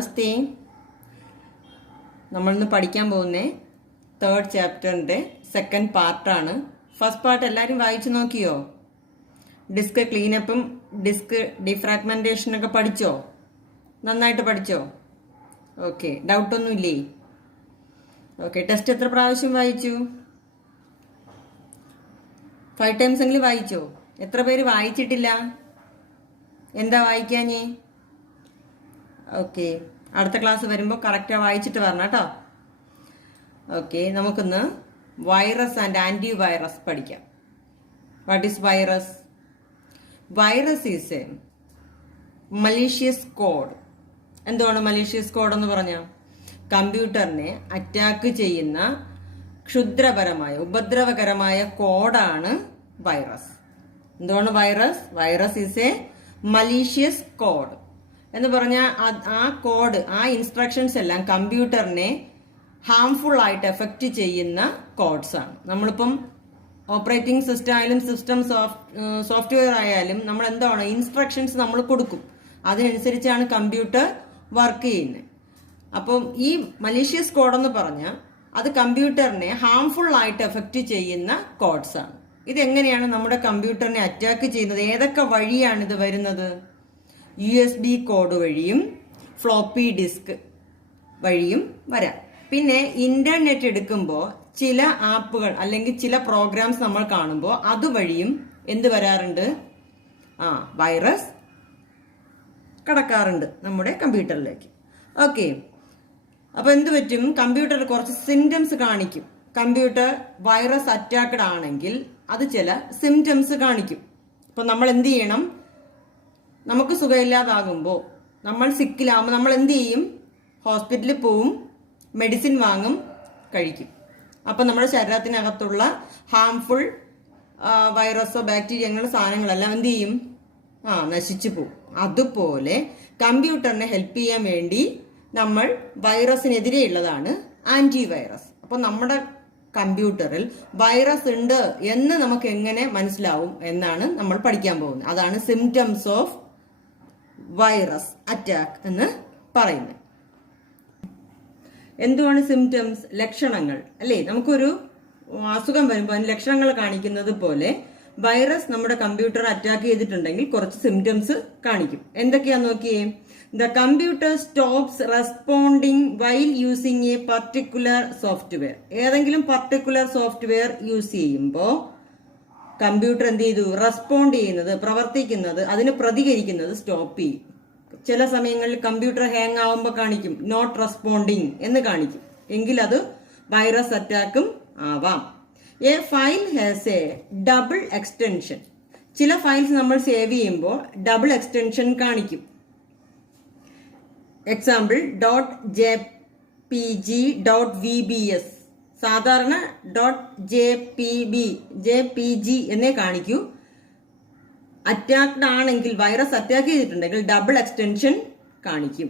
നമസ്തേ. നമ്മളിന്ന് പഠിക്കാൻ പോകുന്ന തേർഡ് ചാപ്റ്ററിന്റെ സെക്കൻഡ് പാർട്ടാണ്. ഫസ്റ്റ് പാർട്ട് എല്ലാവരും വായിച്ചു നോക്കിയോ? ഡിസ്ക് ക്ലീനപ്പും ഡിസ്ക് ഡിഫ്രാഗ്മെന്റേഷനൊക്കെ പഠിച്ചോ? നന്നായിട്ട് പഠിച്ചോ? ഓക്കെ, ഡൗട്ടൊന്നും ഇല്ലേ? ഓക്കെ, ടെസ്റ്റ് എത്ര പ്രാവശ്യം വായിച്ചു? 5 ടൈംസ് എങ്കിലും വായിച്ചോ? എത്ര പേര് വായിച്ചിട്ടില്ല? എന്താ വായിക്കാഞ്ഞേ? ഓക്കെ, അടുത്ത ക്ലാസ് വരുമ്പോൾ കറക്റ്റാ വായിച്ചിട്ട് വരണം കേട്ടോ. ഓക്കെ, നമുക്കിന്ന് വൈറസ് ആൻഡ് ആന്റി വൈറസ് പഠിക്കാം. What is virus? Virus is A malicious code. എന്താണ് മലീഷ്യസ് കോഡ് എന്ന് പറഞ്ഞാൽ? കമ്പ്യൂട്ടറിനെ അറ്റാക്ക് ചെയ്യുന്ന ക്ഷുദ്രപരമായ ഉപദ്രവകരമായ കോഡാണ് വൈറസ്. എന്താണ് virus? Virus is A malicious code എന്ന് പറഞ്ഞാൽ ആ കോഡ്, ആ ഇൻസ്ട്രക്ഷൻസ് എല്ലാം കമ്പ്യൂട്ടറിനെ ഹാംഫുൾ ആയിട്ട് എഫക്റ്റ് ചെയ്യുന്ന കോഡ്സ് ആണ്. നമ്മളിപ്പം ഓപ്പറേറ്റിംഗ് സിസ്റ്റം ആയാലും സിസ്റ്റം സോഫ്റ്റ്വെയർ ആയാലും നമ്മൾ എന്താണ് ഇൻസ്ട്രക്ഷൻസ് നമ്മൾ കൊടുക്കും, അതിനനുസരിച്ചാണ് കമ്പ്യൂട്ടർ വർക്ക് ചെയ്യുന്നത്. അപ്പം ഈ മലീഷ്യസ് കോഡ് എന്ന് പറഞ്ഞാൽ അത് കമ്പ്യൂട്ടറിനെ ഹാംഫുൾ ആയിട്ട് എഫക്റ്റ് ചെയ്യുന്ന കോഡ്സ് ആണ്. ഇതെങ്ങനെയാണ് നമ്മുടെ കമ്പ്യൂട്ടറിനെ അറ്റാക്ക് ചെയ്യുന്നത്? ഏതൊക്കെ വഴിയാണ് ഇത് വരുന്നത്? USB കോഡ് വഴിയും ഫ്ലോപ്പി ഡിസ്ക് വഴിയും വരാം. പിന്നെ ഇന്റർനെറ്റ് എടുക്കുമ്പോൾ ചില ആപ്പുകൾ അല്ലെങ്കിൽ ചില പ്രോഗ്രാംസ് നമ്മൾ കാണുമ്പോൾ അതുവഴിയും എന്ത് വരാറുണ്ട്? വൈറസ് കടക്കാറുണ്ട് നമ്മുടെ കമ്പ്യൂട്ടറിലേക്ക്. ഓക്കെ, അപ്പൊ എന്ത് പറ്റും? കമ്പ്യൂട്ടറിൽ കുറച്ച് സിംറ്റംസ് കാണിക്കും. കമ്പ്യൂട്ടർ വൈറസ് അറ്റാക്ക്ഡ് ആണെങ്കിൽ അത് ചില സിംറ്റംസ് കാണിക്കും. അപ്പൊ നമ്മൾ എന്ത് ചെയ്യണം? നമുക്ക് സുഖമില്ലാതാകുമ്പോൾ, നമ്മൾ സിക്കിലാകുമ്പോൾ നമ്മൾ എന്ത് ചെയ്യും? ഹോസ്പിറ്റലിൽ പോവും, മെഡിസിൻ വാങ്ങും, കഴിക്കും. അപ്പം നമ്മുടെ ശരീരത്തിനകത്തുള്ള ഹാംഫുൾ വൈറസോ ബാക്ടീരിയ അങ്ങനെ സാധനങ്ങളെല്ലാം എന്ത് ചെയ്യും? നശിച്ചു പോവും. അതുപോലെ കമ്പ്യൂട്ടറിനെ ഹെൽപ്പ് ചെയ്യാൻ വേണ്ടി നമ്മൾ വൈറസിനെതിരെയുള്ളതാണ് ആന്റി വൈറസ്. അപ്പോൾ നമ്മുടെ കമ്പ്യൂട്ടറിൽ വൈറസ് ഉണ്ട് എന്ന് നമുക്ക് എങ്ങനെ മനസ്സിലാവും എന്നാണ് നമ്മൾ പഠിക്കാൻ പോകുന്നത്. അതാണ് സിംറ്റംസ് ഓഫ് വൈറസ് അറ്റാക്ക് എന്ന് പറയുന്നത്. എന്തുവാണ് സിംറ്റംസ്? ലക്ഷണങ്ങൾ അല്ലേ? നമുക്കൊരു അസുഖം വരുമ്പോൾ അതിന് ലക്ഷണങ്ങൾ കാണിക്കുന്നത് പോലെ വൈറസ് നമ്മുടെ കമ്പ്യൂട്ടർ അറ്റാക്ക് ചെയ്തിട്ടുണ്ടെങ്കിൽ കുറച്ച് സിംറ്റംസ് കാണിക്കും. എന്തൊക്കെയാന്ന് നോക്കിയേ. The computer stops responding while using A particular software. ഏതെങ്കിലും പർട്ടിക്കുലർ സോഫ്റ്റ്വെയർ യൂസ് ചെയ്യുമ്പോൾ കമ്പ്യൂട്ടർ എന്ത് ചെയ്തു? റെസ്പോണ്ട് ചെയ്യുന്നത്, പ്രവർത്തിക്കുന്നത്, അതിന് പ്രതികരിക്കുന്നത് സ്റ്റോപ്പ് ചെയ്യും. ചില സമയങ്ങളിൽ കമ്പ്യൂട്ടർ ഹാങ് ആവുമ്പോൾ കാണിക്കും നോട്ട് റെസ്പോണ്ടിങ് എന്ന് കാണിക്കും. എങ്കിൽ അത് വൈറസ് അറ്റാക്കും ആവാം. A file has a double extension. ചില ഫയൽസ് നമ്മൾ സേവ് ചെയ്യുമ്പോൾ ഡബിൾ എക്സ്റ്റൻഷൻ കാണിക്കും. Example .jpg .vbs. സാധാരണ .jpg എന്നേ കാണിക്കൂ. അറ്റാക്ഡ് ആണെങ്കിൽ, വൈറസ് അറ്റാക്ക് ചെയ്തിട്ടുണ്ടെങ്കിൽ ഡബിൾ എക്സ്റ്റൻഷൻ കാണിക്കും.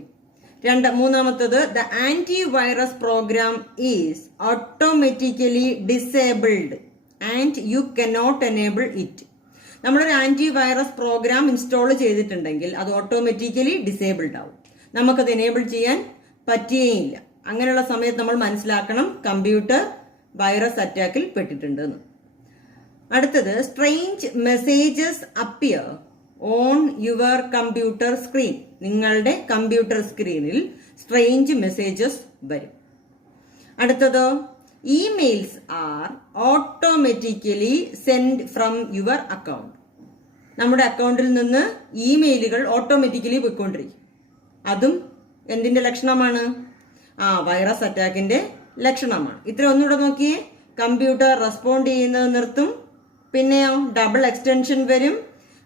മൂന്നാമത്തത് the antivirus program is automatically disabled and you cannot enable it. നമ്മളൊരു ആന്റി വൈറസ് പ്രോഗ്രാം ഇൻസ്റ്റാൾ ചെയ്തിട്ടുണ്ടെങ്കിൽ അത് ഓട്ടോമാറ്റിക്കലി ഡിസേബിൾഡ് ആവും. നമുക്കത് എനേബിൾ ചെയ്യാൻ പറ്റുകയില്ല. അങ്ങനെയുള്ള സമയത്ത് നമ്മൾ മനസ്സിലാക്കണം കമ്പ്യൂട്ടർ വൈറസ് അറ്റാക്കിൽ പെട്ടിട്ടുണ്ട് എന്ന്. അടുത്തത് strange messages appear on your computer screen. നിങ്ങളുടെ കമ്പ്യൂട്ടർ സ്ക്രീനിൽ സ്ട്രേഞ്ച് മെസ്സേജസ് വരും. അടുത്തതോ emails are automatically send from your account. നമ്മുടെ അക്കൗണ്ടിൽ നിന്ന് ഇമെയിലുകൾ ഓട്ടോമാറ്റിക്കലി പോയിക്കൊണ്ടിരിക്കും. അതും എന്തിന്റെ ലക്ഷണമാണ്? വൈറസ് അറ്റാക്കിന്റെ ലക്ഷണമാണ്. ഇത്ര ഒന്നുകൂടെ നോക്കിയേ. കമ്പ്യൂട്ടർ റെസ്പോണ്ട് ചെയ്യുന്നത് നിർത്തും, പിന്നെയോ ഡബിൾ എക്സ്റ്റൻഷൻ വരും,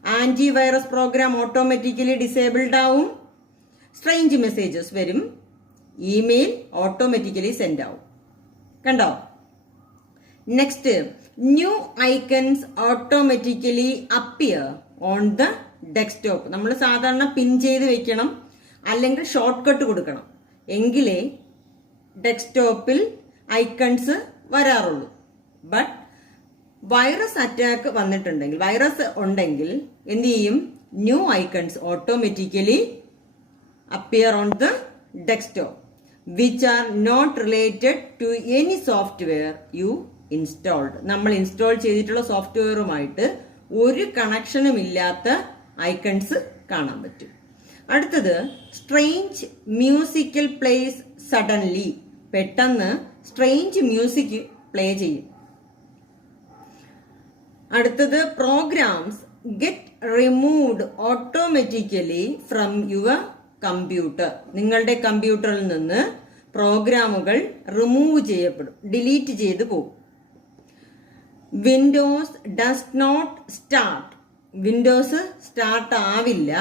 antivirus program automatically disabled ആവും, സ്ട്രേഞ്ച് മെസ്സേജസ് വരും, ഇമെയിൽ ഓട്ടോമാറ്റിക്കലി സെൻഡ് ആവും. കണ്ടോ? Next, new icons automatically appear on the desktop. നമ്മൾ സാധാരണ പിൻ ചെയ്ത് വെക്കണം, അല്ലെങ്കിൽ ഷോർട്ട് കട്ട് കൊടുക്കണം, എങ്കിലേ ഡെസ്ക്ടോപ്പിൽ ഐക്കൺസ് വരാറുള്ളൂ. ബട്ട് വൈറസ് അറ്റാക്ക് വന്നിട്ടുണ്ടെങ്കിൽ, വൈറസ് ഉണ്ടെങ്കിൽ എന്ത് ചെയ്യും? New icons automatically appear on the desktop, which are not related to any software you installed. നമ്മൾ ഇൻസ്റ്റാൾ ചെയ്തിട്ടുള്ള സോഫ്റ്റ്വെയറുമായിട്ട് ഒരു കണക്ഷനും ഇല്ലാത്ത ഐക്കൺസ് കാണാൻ പറ്റും. അടുത്തത് സ്ട്രേഞ്ച് മ്യൂസിക്കൽ പ്ലേസ് സഡൻലി, പെട്ടെന്ന് സ്ട്രേഞ്ച് മ്യൂസിക് പ്ലേ ചെയ്യും. അടുത്തത് programs get removed automatically from your computer, നിങ്ങളുടെ കമ്പ്യൂട്ടറിൽ നിന്ന് പ്രോഗ്രാമുകൾ റിമൂവ് ചെയ്യപ്പെടും, ഡിലീറ്റ് ചെയ്ത് പോകും. Windows does not start, Windows start ആവില്ല,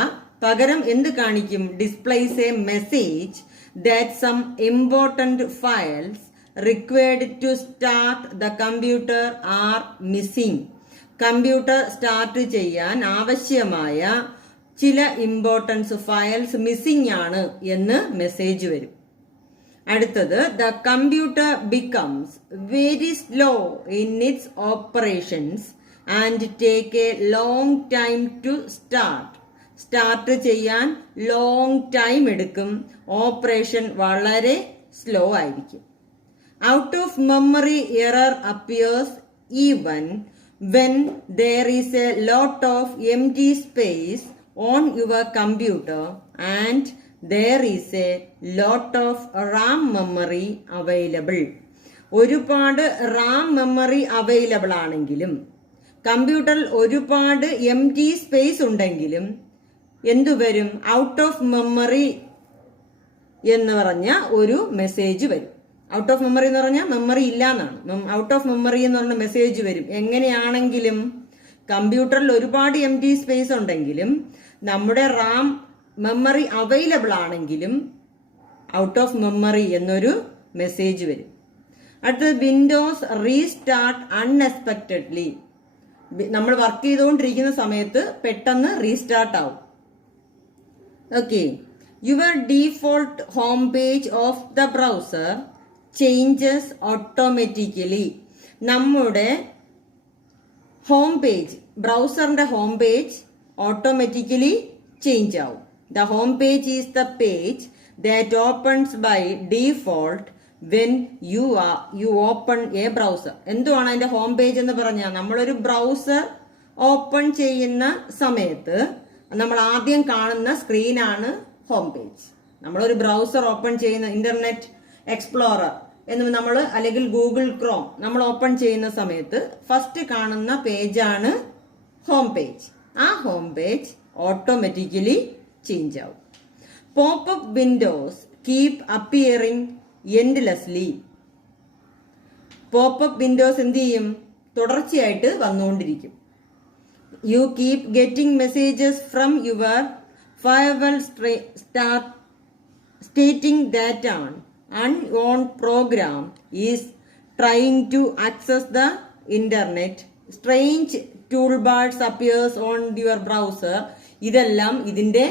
പകരം എന്ത് കാണിക്കും? Displays a message that some important files required to start the computer are missing. Computer start ചെയ്യാൻ ആവശ്യമായ ചില ഇമ്പോർട്ടൻസ് ഫയൽസ് മിസ്സിംഗ് ആണ് എന്ന് മെസ്സേജ് വരും. അടുത്തത് the computer becomes very slow in its operations and take a long time to start. Start ചെയ്യാൻ long time എടുക്കും, operation വളരെ സ്ലോ ആയിരിക്കും. Out of memory error appears even when there is a lot of empty space on your computer and there is a lot of RAM memory available. ഒരുപാട് Ram memory available ആണെങ്കിലും കമ്പ്യൂട്ടറിൽ ഒരുപാട് എംറ്റി space ഉണ്ടെങ്കിലും എന്തുവരും? Out of memory എന്ന് പറഞ്ഞ ഒരു message വരും. ഔട്ട് ഓഫ് മെമ്മറി എന്ന് പറഞ്ഞാൽ മെമ്മറി ഇല്ല എന്നാണ്. ഔട്ട് ഓഫ് മെമ്മറി എന്ന് പറഞ്ഞ മെസ്സേജ് വരും. എങ്ങനെയാണെങ്കിലും കമ്പ്യൂട്ടറിൽ ഒരുപാട് എംറ്റി സ്പേസ് ഉണ്ടെങ്കിലും നമ്മുടെ റാം മെമ്മറി അവൈലബിൾ ആണെങ്കിലും ഔട്ട് ഓഫ് മെമ്മറി എന്നൊരു മെസ്സേജ് വരും. അടുത്തത് വിൻഡോസ് റീസ്റ്റാർട്ട് അൺഎക്സ്പെക്റ്റഡ്ലി, നമ്മൾ വർക്ക് ചെയ്തുകൊണ്ടിരിക്കുന്ന സമയത്ത് പെട്ടെന്ന് റീസ്റ്റാർട്ട് ആവും. Okay, your default home page of the browser changes automatically, നമ്മുടെ ഹോം പേജ്, ബ്രൗസറിന്റെ ഹോം പേജ് ഓട്ടോമാറ്റിക്കലി ചേഞ്ച് ആവും. The home page is the page that opens by default when you open a browser. എന്തുവാണ് അതിന്റെ home page എന്ന് പറഞ്ഞാൽ? നമ്മളൊരു browser open ചെയ്യുന്ന സമയത്ത് നമ്മൾ ആദ്യം കാണുന്ന സ്ക്രീനാണ് ഹോം പേജ്. നമ്മളൊരു ബ്രൗസർ ഓപ്പൺ ചെയ്യുന്ന ഇന്റർനെറ്റ് എക്സ്പ്ലോറർ എന്ന് നമ്മൾ അല്ലെങ്കിൽ ഗൂഗിൾ ക്രോം നമ്മൾ ഓപ്പൺ ചെയ്യുന്ന സമയത്ത് ഫസ്റ്റ് കാണുന്ന പേജാണ് ഹോം പേജ്. ആ ഹോം പേജ് ഓട്ടോമാറ്റിക്കലി ചേഞ്ച് ആവും. Popup windows keep appearing endlessly, popup windows എന്ത് ചെയ്യും? തുടർച്ചയായിട്ട് വന്നുകൊണ്ടിരിക്കും. You keep getting messages from your firewall stating that an unknown program is trying to access the internet. Strange toolbars appears on your browser. ഇതെല്ലാം ഇതിന്റെ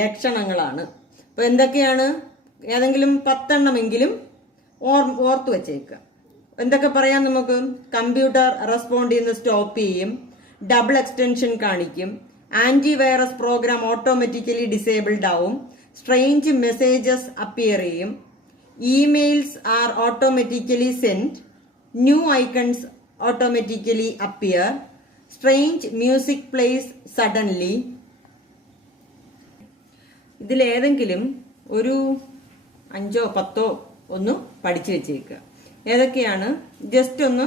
ലക്ഷണങ്ങളാണ്. അപ്പൊ എന്തൊക്കെയാണ്? ഏതെങ്കിലും 10 എണ്ണമെങ്കിലും ഓർത്തു വെച്ചേക്കുക. എന്തൊക്കെ പറയാം നമുക്ക്? കമ്പ്യൂട്ടർ റെസ്പോണ്ട് ചെയ്യുന്ന സ്റ്റോപ്പ് ചെയ്യും, ഡബിൾ എക്സ്റ്റൻഷൻ കാണിക്കും, ആന്റിവൈറസ് പ്രോഗ്രാം ഓട്ടോമാറ്റിക്കലി ഡിസേബിൾഡ് ആവും, സ്ട്രേഞ്ച് മെസ്സേജസ് അപ്പിയർ ചെയ്യും, emails are automatically send, new icons automatically appear, strange music plays suddenly. ഇതിലേതെങ്കിലും ഒരു 5 or 10 ഒന്ന് പഠിച്ചു വെച്ചേക്കുക. ഏതൊക്കെയാണ്? ജസ്റ്റ് ഒന്ന്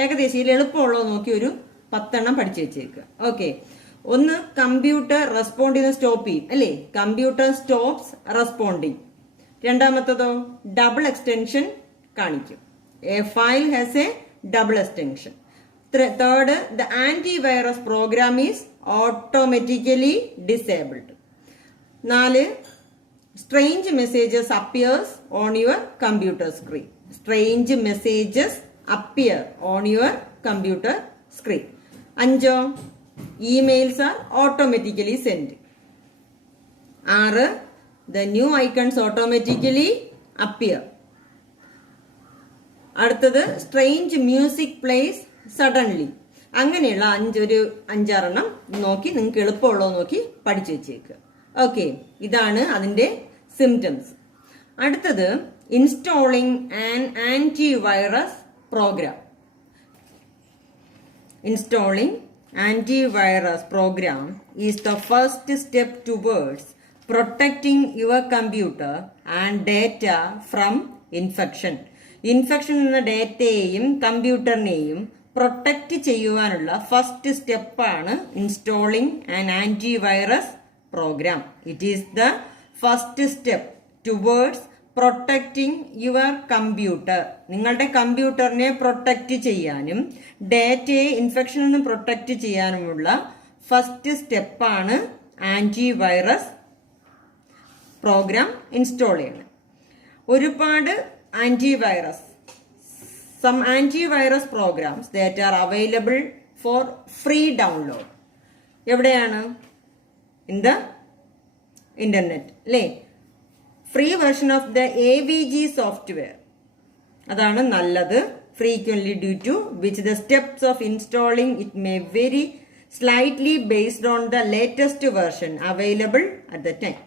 ഏകദേശം ഇതിൽ എളുപ്പമുള്ളത് നോക്കി ഒരു 10 എണ്ണം പഠിച്ചു വെച്ചേക്കുക. ഓക്കെ, ഒന്ന് കമ്പ്യൂട്ടർ റെസ്പോണ്ട് ചെയ്യുന്ന സ്റ്റോപ്പ് ചെയ്യും അല്ലേ? Computer stops responding. രണ്ടാമത്തതോ ഡബിൾ എക്സ്റ്റൻഷൻ കാണിക്കും. A file has a double extension. Third, the antivirus program is automatically disabled. 4, strange messages appears on your computer screen. Strange messages appear on your computer screen. 5, emails are automatically sent. 6, the new icons automatically appear. അടുത്തത് strange music plays suddenly. അങ്ങനെയുള്ള 5-6 എണ്ണം നോക്കി നിങ്ങൾക്ക് എളുപ്പമുള്ളത് നോക്കി പഠിച്ചു വെച്ചേക്കുക. Okay, ഇതാണ് അതിന്റെ സിംറ്റംസ്. അടുത്തത് installing an antivirus program. Installing antivirus program is the first step towards protecting your computer and data from infection. Infection എന്ന ഡേറ്റയെയും കമ്പ്യൂട്ടറിനെയും പ്രൊട്ടക്റ്റ് ചെയ്യുവാനുള്ള ഫസ്റ്റ് സ്റ്റെപ്പാണ് installing an antivirus program. It is the first step towards protecting your computer. നിങ്ങളുടെ കമ്പ്യൂട്ടറിനെ protect ചെയ്യാനും ഡേറ്റയെ ഇൻഫെക്ഷനിൽ നിന്ന് പ്രൊട്ടക്റ്റ് ചെയ്യാനുമുള്ള ഫസ്റ്റ് സ്റ്റെപ്പാണ് ആന്റിവൈറസ് പ്രോഗ്രാം ഇൻസ്റ്റാൾ ചെയ്യുന്നത്. ഒരുപാട് some antivirus programs that are available for free download. എവിടെയാണ്? ഇൻ ദ ഇന്റർനെറ്റ് അല്ലേ? Free version of the AVG software അതാണ് നല്ലത്. Frequently due to which the steps of installing it may vary slightly based on the latest version available at the time.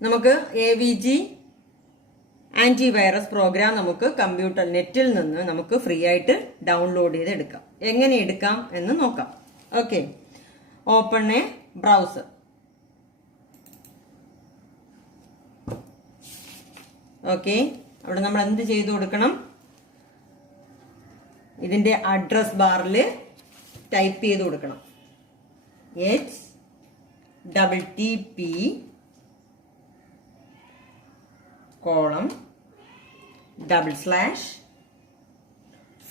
നമുക്ക് AVG antivirus program നമുക്ക് computer നെറ്റിൽ നിന്ന് നമുക്ക് free ആയിട്ട് download ചെയ്ത് എടുക്കാം. എങ്ങനെ എടുക്കാം എന്ന് നോക്കാം. Okay, open a browser. Okay, അവിടെ നമ്മൾ എന്ത് ചെയ്തു കൊടുക്കണം? ഇതിന്റെ അഡ്രസ് ബാറിൽ ടൈപ്പ് ചെയ്ത് കൊടുക്കണം. HTTP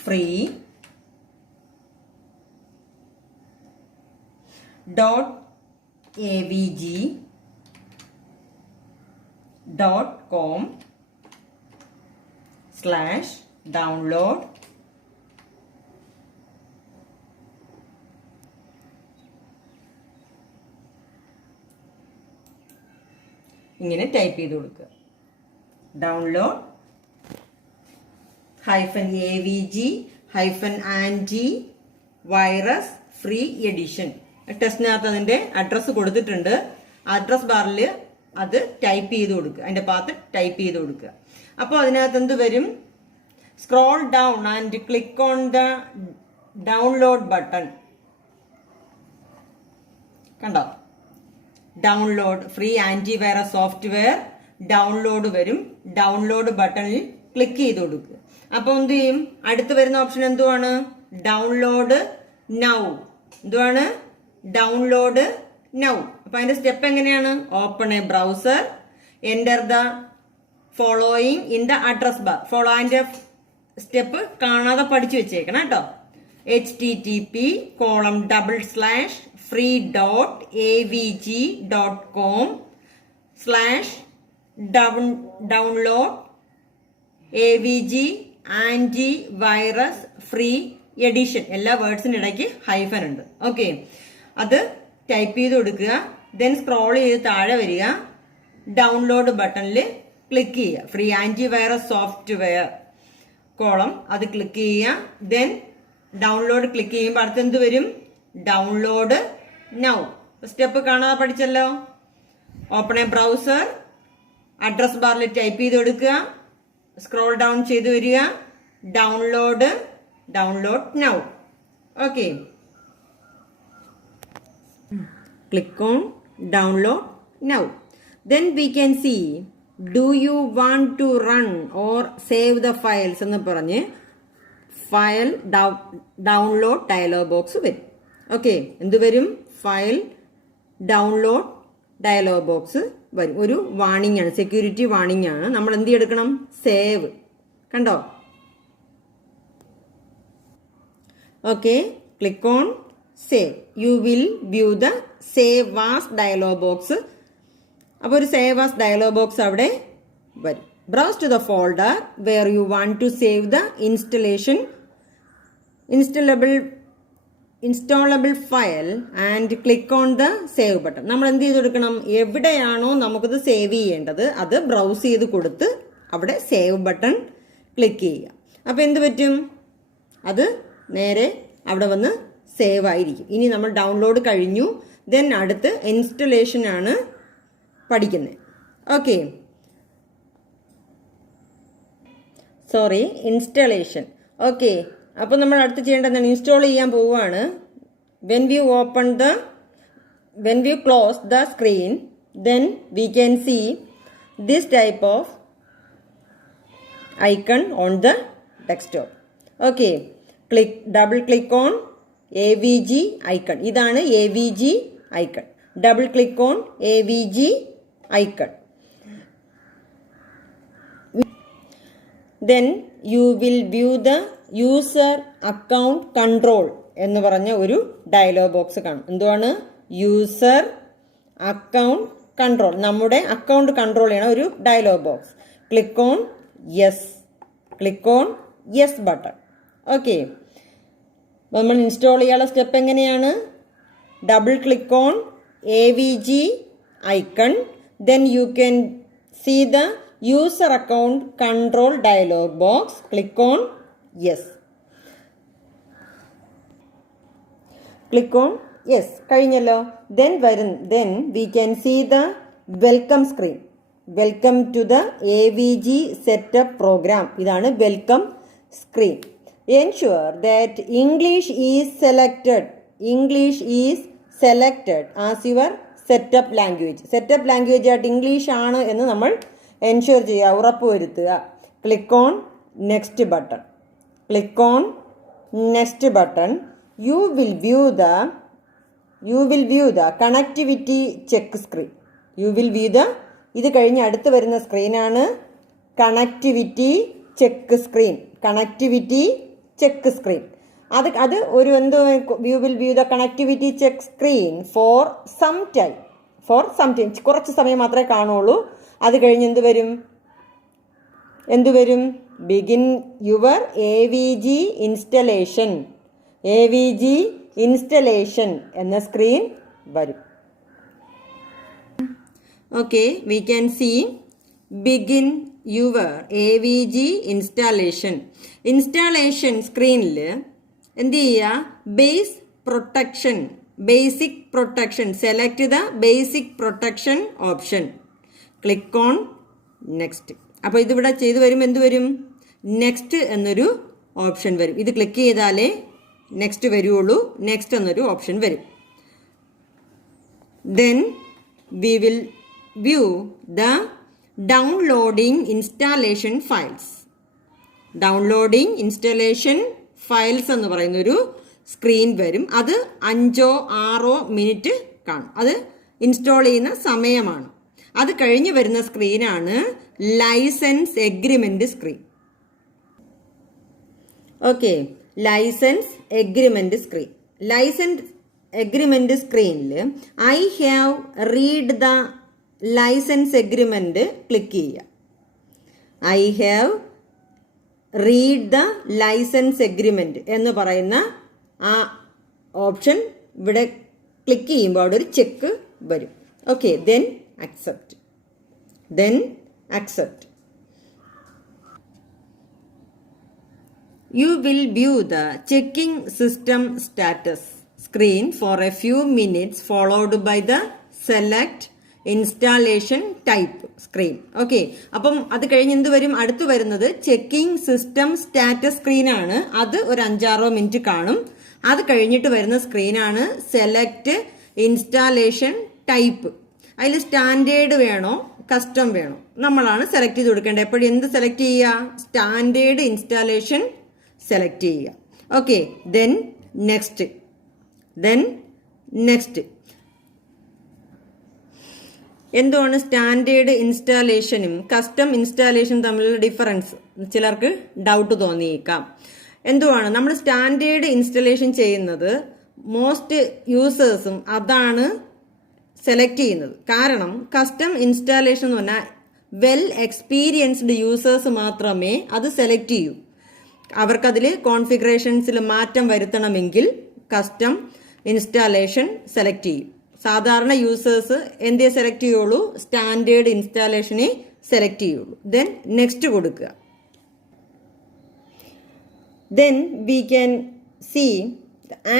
free.avg.com/download ഇങ്ങനെ ടൈപ്പ് ചെയ്ത് കൊടുക്കുക. Download -avg-anti-virus free edition. ടെസ്റ്റിനകത്ത് അതിന്റെ അഡ്രസ്സ് കൊടുത്തിട്ടുണ്ട്. അഡ്രസ് ബാറിൽ അത് ടൈപ്പ് ചെയ്ത് കൊടുക്കുക. അതിന്റെ പാത്ത് ടൈപ്പ് ചെയ്ത് കൊടുക്കുക. അപ്പോൾ അതിനകത്ത് എന്ത് വരും? Scroll down and click on the download button. കണ്ടോ? Download free antivirus software download വരും. ഡൗൺലോഡ് ബട്ടണിൽ ക്ലിക്ക് ചെയ്ത് കൊടുക്കുക. അപ്പോൾ എന്ത് ചെയ്യും? അടുത്ത് വരുന്ന ഓപ്ഷൻ എന്തുവാണ്? Download now. എന്തുവാണ്? Download now. അപ്പൊ അതിന്റെ സ്റ്റെപ്പ് എങ്ങനെയാണ്? Open a browser, enter the following in the address bar. Follow അതിന്റെ സ്റ്റെപ്പ് കാണാതെ പഠിച്ചു വെച്ചേക്കണം കേട്ടോ. http://free.avg.com/download AVG antivirus free edition. എല്ലാ വേർഡ്സിന് ഇടയ്ക്ക് ഹൈഫൻ ഉണ്ട്. ഓക്കെ, അത് ടൈപ്പ് ചെയ്ത് കൊടുക്കുക. ദെൻ സ്ക്രോൾ ചെയ്ത് താഴെ വരിക. ഡൗൺലോഡ് ബട്ടണിൽ ക്ലിക്ക് ചെയ്യുക. ഫ്രീ ആന്റിവൈറസ് സോഫ്റ്റ്വെയർ അത് ക്ലിക്ക് ചെയ്യുക. ദെൻ ഡൗൺലോഡ് ക്ലിക്ക് ചെയ്യുമ്പോൾ അടുത്ത് എന്ത് വരും? Download now. സ്റ്റെപ്പ് കാണാതെ പഠിച്ചല്ലോ. ഓപ്പൺ എ ബ്രൗസർ, അഡ്രസ് ബാറിൽ ടൈപ്പ് ചെയ്ത് കൊടുക്കുക. സ്ക്രോൾ ഡൗൺ ചെയ്ത് വരിക. Download now. Okay, click on download now. Then we can see do you want to run or save the files എന്ന് പറഞ്ഞ് ഫയൽ ഡൗൺലോഡ് ഡയലോഗ് ബോക്സ് വരും. Okay, എന്ത് വരും? ഫയൽ ഡൗൺലോഡ് ഡയലോഗ് ബോക്സ് വരും. ഒരു warning ആണ്, സെക്യൂരിറ്റി വാണിംഗ് ആണ്. നമ്മൾ എന്ത് എടുക്കണം? സേവ്. കണ്ടോ? Okay, click on save. You will view the save as dialog box. അപ്പോൾ ഒരു സേവ് ആസ് ഡയലോഗ് ബോക്സ് അവിടെ വരും. Browse to the folder where you want to save the installable file and click on the save button. നമ്മൾ എന്ത് ചെയ്ത് കൊടുക്കണം? എവിടെയാണോ നമുക്കത് സേവ് ചെയ്യേണ്ടത് അത് ബ്രൗസ് ചെയ്ത് കൊടുത്ത് അവിടെ സേവ് ബട്ടൺ ക്ലിക്ക് ചെയ്യുക. അപ്പോൾ എന്ത് പറ്റും? അത് നേരെ അവിടെ വന്ന് സേവ് ആയിരിക്കും. ഇനി നമ്മൾ ഡൗൺലോഡ് കഴിഞ്ഞു. ദെൻ അടുത്ത് ഇൻസ്റ്റലേഷൻ ആണ് പഠിക്കുന്നത്. Okay, sorry, installation. ഓക്കെ, അപ്പോൾ നമ്മൾ അടുത്ത് ചെയ്യേണ്ടത് ഇൻസ്റ്റാൾ ചെയ്യാൻ പോവുകയാണ്. when we close the screen, then we can see this type of icon on the desktop. Okay, double click on AVG icon. ഇതാണ് AVG icon. Double click on AVG icon. Then you will view the user account control എന്ന് പറഞ്ഞ ഒരു dialogue box കാണും. എന്തുവാണ്? User account control. നമ്മുടെ account control ചെയ്യണ ഒരു dialogue box. Click on yes button. Okay, നമ്മൾ ഇൻസ്റ്റാൾ ചെയ്യാനുള്ള സ്റ്റെപ്പ് എങ്ങനെയാണ്? Double click on AVG icon. Then you can see the user account control dialog box. Click on yes. Click on yes. കഴിഞ്ഞല്ലോ. Then we can see the welcome screen. Welcome to the AVG setup program. ഇതാണ് welcome screen. Ensure that English is selected as your setup language. Setup language ആയിട്ട് English ആണ് എന്ന് നമ്മൾ ensure ചെയ്യുക, ഉറപ്പുവരുത്തുക. Click on next button. You will view the connectivity check screen. ഇത് കഴിഞ്ഞ് അടുത്ത് വരുന്ന സ്ക്രീനാണ് കണക്ടിവിറ്റി ചെക്ക് സ്ക്രീൻ. അത് ഒരു you will view the connectivity check screen for some time. കുറച്ച് സമയം മാത്രമേ കാണുള്ളൂ. അത് കഴിഞ്ഞ് എന്ത് വരും? begin your AVG installation എന്ന സ്ക്രീൻ വരും. Okay, we can see begin your AVG installation സ്ക്രീനിൽ എന്ത് ചെയ്യുക? basic protection select the basic protection option. Click on next. അപ്പോൾ ഇതിവിടെ ചെയ്ത് വരുമ്പോൾ എന്ത് വരും? നെക്സ്റ്റ് എന്നൊരു ഓപ്ഷൻ വരും. ഇത് ക്ലിക്ക് ചെയ്താലേ നെക്സ്റ്റ് വരുള്ളൂ. നെക്സ്റ്റ് എന്നൊരു ഓപ്ഷൻ വരും. Then we will view the downloading installation files എന്ന് പറയുന്നൊരു സ്ക്രീൻ വരും. അത് 5-6 മിനിറ്റ് കാണും. അത് ഇൻസ്റ്റാൾ ചെയ്യുന്ന സമയമാണ്. അത് കഴിഞ്ഞ് വരുന്ന സ്ക്രീനാണ് licence agreement screen. Okay, licence agreement സ്ക്രീനിൽ I have read the licence agreement click ചെയ്യുക. I have read the licence agreement എന്ന് പറയുന്ന ആ ഓപ്ഷൻ ഇവിടെ ക്ലിക്ക് ചെയ്യുമ്പോൾ അവിടെ ഒരു ചെക്ക് വരും. Okay, then accept. You will view the checking system status screen for a few minutes, followed by the select installation type screen. Okay, അപ്പം അത് കഴിഞ്ഞ് എന്ത് വരും? അടുത്ത് വരുന്നത് ചെക്കിംഗ് സിസ്റ്റം സ്റ്റാറ്റസ് സ്ക്രീനാണ്. അത് ഒരു 5-6 മിനിറ്റ് കാണും. അത് കഴിഞ്ഞിട്ട് വരുന്ന സ്ക്രീനാണ് സെലക്ട് ഇൻസ്റ്റാളേഷൻ ടൈപ്പ്. അതിൽ സ്റ്റാൻഡേർഡ് വേണോ കസ്റ്റം വേണോ നമ്മളാണ് സെലക്ട് ചെയ്ത് കൊടുക്കേണ്ടത്. എപ്പോഴും എന്ത് സെലക്ട് ചെയ്യുക? സ്റ്റാൻഡേർഡ് ഇൻസ്റ്റാളേഷൻ സെലക്ട് ചെയ്യുക. Okay, then next. എന്തുവാണ് സ്റ്റാൻഡേർഡ് ഇൻസ്റ്റാളേഷനും കസ്റ്റം ഇൻസ്റ്റാളേഷനും തമ്മിലുള്ള ഡിഫറൻസ്? ചിലർക്ക് ഡൗട്ട് തോന്നിയേക്കാം. എന്തുവാണ് നമ്മൾ സ്റ്റാൻഡേർഡ് ഇൻസ്റ്റലേഷൻ ചെയ്യുന്നത്? മോസ്റ്റ് യൂസേഴ്സും അതാണ് സെലക്ട് ചെയ്യുന്നത്. കാരണം കസ്റ്റം ഇൻസ്റ്റാളേഷൻ എന്ന് പറഞ്ഞാൽ വെൽ എക്സ്പീരിയൻസ്ഡ് യൂസേഴ്സ് മാത്രമേ അത് സെലക്ട് ചെയ്യൂ. അവർക്കതിൽ കോൺഫിഗറേഷൻസിൽ മാറ്റം വരുത്തണമെങ്കിൽ കസ്റ്റം ഇൻസ്റ്റാളേഷൻ സെലക്ട് ചെയ്യും. സാധാരണ യൂസേഴ്സ് എന്തേ സെലക്ട് ചെയ്യുള്ളൂ? സ്റ്റാൻഡേർഡ് ഇൻസ്റ്റാളേഷനെ സെലക്ട് ചെയ്യുള്ളൂ. ദെൻ നെക്സ്റ്റ് കൊടുക്കുക. Then we can see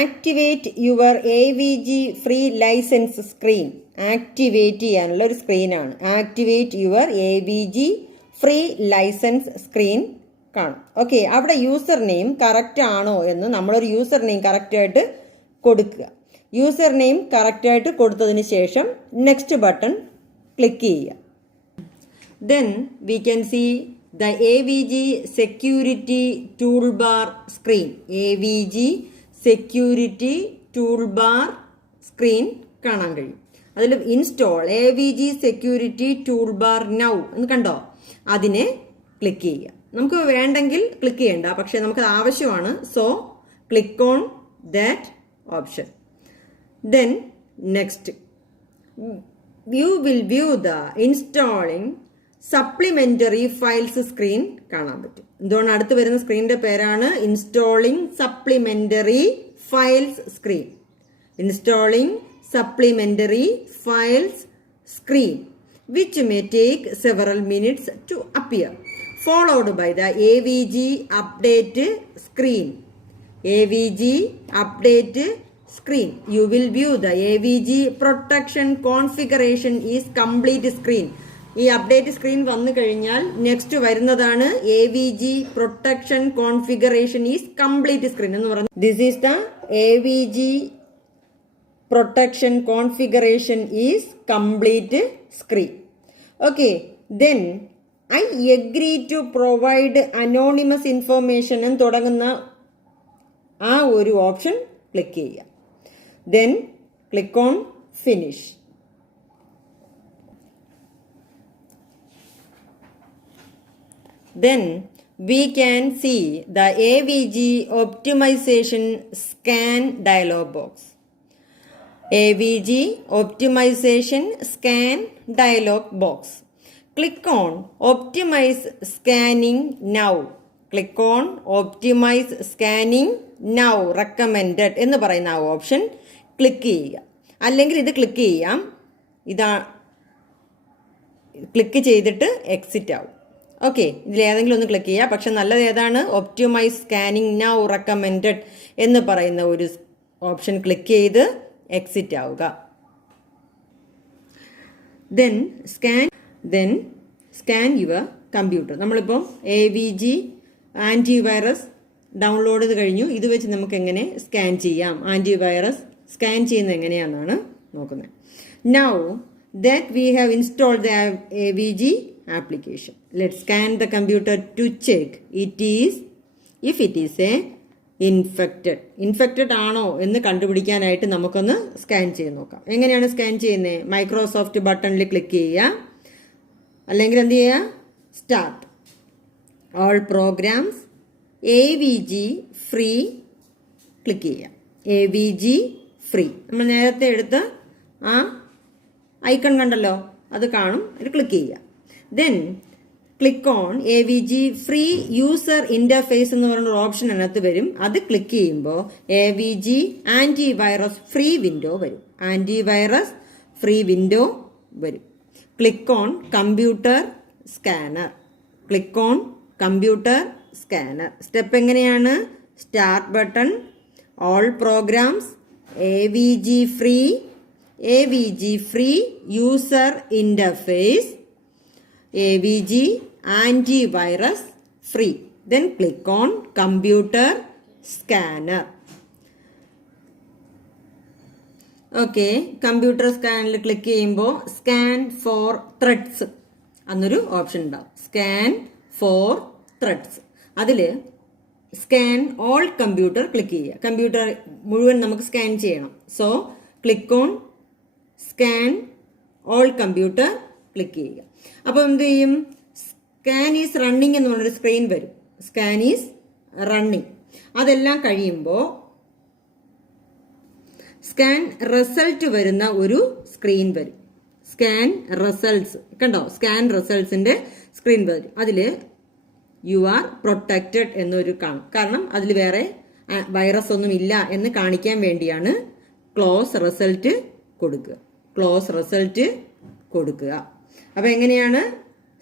activate your AVG free license screen. Activate ചെയ്യാനുള്ള ഒരു സ്ക്രീനാണ്. Activate your AVG free licence screen കാണും. ഓക്കെ, അവിടെ യൂസർ നെയിം കറക്റ്റ് ആണോ എന്ന് നമ്മളൊരു യൂസർ നെയിം കറക്റ്റായിട്ട് കൊടുക്കുക. യൂസർ നെയിം കറക്റ്റായിട്ട് കൊടുത്തതിന് ശേഷം നെക്സ്റ്റ് ബട്ടൺ ക്ലിക്ക് ചെയ്യുക. Then we can see the AVG security toolbar screen. AVG security toolbar screen കാണാൻ കഴിയും. അതിൽ install AVG security toolbar now എന്ന് കണ്ടോ, അതിനെ ക്ലിക്ക് ചെയ്യുക. നമുക്ക് വേണ്ടെങ്കിൽ ക്ലിക്ക് ചെയ്യണ്ട, പക്ഷെ നമുക്ക് ആവശ്യമാണ്. So click on that option. Then next U will view the installing supplementary files screen കാണാൻ പറ്റും. എന്തുകൊണ്ട് അടുത്ത് വരുന്ന സ്ക്രീനിന്റെ പേരാണ് installing supplementary files screen. Installing supplementary files screen, which may take several minutes to appear, followed by the AVG update screen. AVG update screen. You will view the AVG protection configuration is complete screen. ഈ update screen വന്നു കഴിഞ്ഞാൽ next വരുന്നതാണ് AVG protection configuration is complete screen എന്ന് പറഞ്ഞു. This is the AVG protection configuration is complete screen. Okay, then I agree to provide anonymous information എന്ന് തുടങ്ങുന്ന ആ ഒരു ഓപ്ഷൻ ക്ലിക്ക് ചെയ്യുക. Then click on finish. Then we can see the AVG optimization scan dialog box. AVG optimization scan dialog box. Click on optimize scanning now. Click on optimize scanning now recommended എന്ന് പറയുന്ന ആ option click ചെയ്യുക. അല്ലെങ്കിൽ ഇത് click ചെയ്യാം. ഇതാ click ചെയ്തിട്ട് exit ആവും. ഓക്കെ, ഇതിലേതെങ്കിലും ഒന്ന് ക്ലിക്ക് ചെയ്യുക. പക്ഷെ നല്ലത് ഏതാണ്? ഒപ്റ്റിമൈസ് സ്കാനിങ് നൗ റെക്കമെൻഡഡ് എന്ന് പറയുന്ന ഒരു ഓപ്ഷൻ ക്ലിക്ക് ചെയ്ത് എക്സിറ്റ് ആവുക. Then scan your computer. നമ്മളിപ്പോൾ AVG ആൻറ്റിവൈറസ് ഡൗൺലോഡ് ചെയ്ത് കഴിഞ്ഞു. ഇത് വെച്ച് നമുക്ക് എങ്ങനെ സ്കാൻ ചെയ്യാം, ആൻറ്റിവൈറസ് സ്കാൻ ചെയ്യുന്നത് എങ്ങനെയാണെന്നാണ് നോക്കുന്നത്. Now that we have installed the AVG application, let's scan the computer to check if it is a infected ആണോ എന്ന് കണ്ടുപിടിക്കാനായിട്ട് നമുക്കൊന്ന് സ്കാൻ ചെയ്ത് നോക്കാം. എങ്ങനെയാണ് സ്കാൻ ചെയ്യുന്നത്? മൈക്രോസോഫ്റ്റ് ബട്ടണിൽ ക്ലിക്ക് ചെയ്യുക, അല്ലെങ്കിൽ എന്ത് ചെയ്യുക, start, all programs, AVG free click ചെയ്യുക. AVG ഫ്രീ നമ്മൾ നേരത്തെ എടുത്ത് ആ ഐക്കൺ കണ്ടല്ലോ, അത് കാണും, അത് ക്ലിക്ക് ചെയ്യുക. Then click on AVG free user interface എന്ന് പറയുന്ന ഓപ്ഷൻ അതിനകത്ത് വരും. അത് ക്ലിക്ക് ചെയ്യുമ്പോൾ AVG ആന്റിവൈറസ് ഫ്രീ വിൻഡോ വരും. ആന്റിവൈറസ് ഫ്രീ വിൻഡോ വരും. Click on computer scanner. Click on computer scanner. Step എങ്ങനെയാണ്? Start button, all programs, AVG free user interface, AVG antivirus free. Then click on computer scanner. Okay, computer സ്കാനിൽ click ചെയ്യുമ്പോൾ scan for threats എന്നൊരു ഓപ്ഷൻ ഉണ്ടാവും. Scan for threats. അതിൽ scan all computer click ചെയ്യുക. Computer മുഴുവൻ നമുക്ക് സ്കാൻ ചെയ്യണം. So click on scan all computer click ചെയ്യുക. അപ്പോൾ എന്ത് ചെയ്യും? സ്കാൻ ഈസ് റണ്ണിങ് എന്ന് പറഞ്ഞൊരു സ്ക്രീൻ വരും. Scan is running. അതെല്ലാം കഴിയുമ്പോൾ സ്കാൻ റിസൾട്ട് വരുന്ന ഒരു സ്ക്രീൻ വരും. സ്കാൻ റിസൾട്ട്സ് കണ്ടോ? സ്കാൻ റിസൾട്ട്സിന്റെ സ്ക്രീൻ വരും. അതിൽ യു ആർ പ്രൊട്ടക്റ്റഡ് എന്നൊരു കാണും. കാരണം അതിൽ വേറെ വൈറസ് ഒന്നും ഇല്ല എന്ന് കാണിക്കാൻ വേണ്ടിയാണ് ക്ലോസ് റിസൾട്ട് കൊടുക്കുക. ക്ലോസ് റിസൾട്ട് കൊടുക്കുക. അപ്പോൾ എങ്ങനെയാണ്?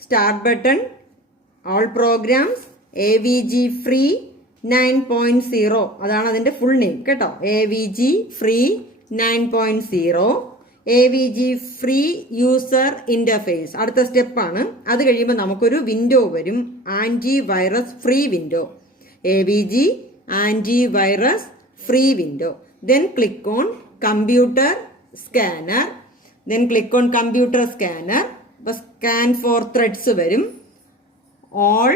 Start button, all programs, AVG free 9.0 അതാണ് അതിൻ്റെ ഫുൾ നെയിം കേട്ടോ. AVG free 9.0, AVG free user interface അടുത്ത സ്റ്റെപ്പാണ്. അത് കഴിയുമ്പോൾ നമുക്കൊരു വിൻഡോ വരും, antivirus free window. AVG antivirus free window. Then click on computer scanner. അപ്പോൾ സ്കാൻ ഫോർ ത്രെഡ്സ് വരും. ഓൾ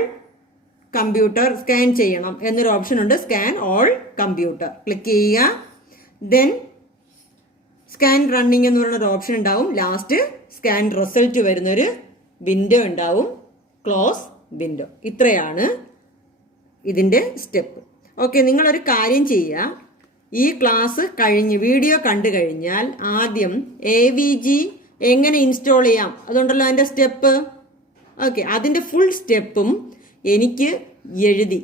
കമ്പ്യൂട്ടർ സ്കാൻ ചെയ്യണം എന്നൊരു ഓപ്ഷൻ ഉണ്ട്. സ്കാൻ ഓൾ കമ്പ്യൂട്ടർ ക്ലിക്ക് ചെയ്യുക. ദെൻ സ്കാൻ റണ്ണിങ് എന്ന് പറയുന്ന ഒരു ഓപ്ഷൻ ഉണ്ടാവും. ലാസ്റ്റ് സ്കാൻ റിസൾട്ട് വരുന്നൊരു വിൻഡോ ഉണ്ടാവും, ക്ലോസ് വിൻഡോ. ഇത്രയാണ് ഇതിന്റെ സ്റ്റെപ്പ്. ഓക്കെ, നിങ്ങളൊരു കാര്യം ചെയ്യുക. ഈ ക്ലാസ് കഴിഞ്ഞ് വീഡിയോ കണ്ടു കഴിഞ്ഞാൽ ആദ്യം AVG എങ്ങനെ ഇൻസ്റ്റാൾ ചെയ്യാം അതുകൊണ്ടല്ലോ അതിന്റെ സ്റ്റെപ്പ്. ഓക്കെ, അതിന്റെ ഫുൾ സ്റ്റെപ്പും എനിക്ക് എഴുതി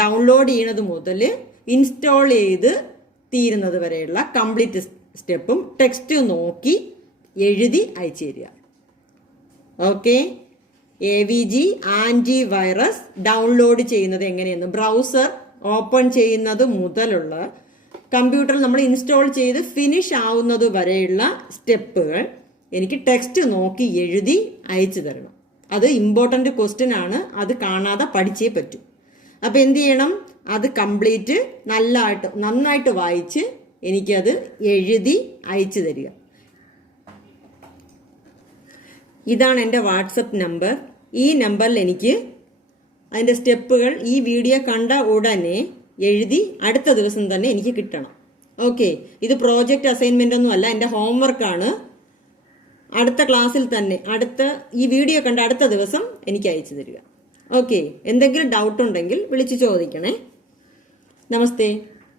ഡൗൺലോഡ് ചെയ്യണത് മുതൽ ഇൻസ്റ്റാൾ ചെയ്ത് തീരുന്നത് വരെയുള്ള കംപ്ലീറ്റ് സ്റ്റെപ്പും ടെക്സ്റ്റ് നോക്കി എഴുതി അയച്ചു തരിക. Okay, AVG antivirus download ചെയ്യുന്നത് എങ്ങനെയെന്ന് ബ്രൗസർ ഓപ്പൺ ചെയ്യുന്നത് മുതലുള്ള കമ്പ്യൂട്ടറിൽ നമ്മൾ ഇൻസ്റ്റാൾ ചെയ്ത് ഫിനിഷ് ആവുന്നത് വരെയുള്ള സ്റ്റെപ്പുകൾ എനിക്ക് ടെക്സ്റ്റ് നോക്കി എഴുതി അയച്ചു തരണം. അത് ഇമ്പോർട്ടൻ്റ് ക്വസ്റ്റ്യൻ ആണ്, അത് കാണാതെ പഠിച്ചേ പറ്റൂ. അപ്പം എന്ത് ചെയ്യണം, അത് കംപ്ലീറ്റ് നന്നായിട്ട് വായിച്ച് എനിക്കത് എഴുതി അയച്ചു തരിക. ഇതാണ് എൻ്റെ വാട്സപ്പ് നമ്പർ. ഈ നമ്പറിൽ എനിക്ക് അതിൻ്റെ സ്റ്റെപ്പുകൾ ഈ വീഡിയോ കണ്ട ഉടനെ എഴുതി അടുത്ത ദിവസം തന്നെ എനിക്ക് കിട്ടണം. ഓക്കെ, ഇത് പ്രോജക്റ്റ് അസൈൻമെൻ്റ് ഒന്നും അല്ല, എൻ്റെ ഹോംവർക്കാണ്. അടുത്ത ക്ലാസ്സിൽ തന്നെ ഈ വീഡിയോ കണ്ട അടുത്ത ദിവസം എനിക്ക് അയച്ചു തരിക. ഓക്കെ, എന്തെങ്കിലും ഡൗട്ട് ഉണ്ടെങ്കിൽ വിളിച്ച് ചോദിക്കണേ. നമസ്തേ.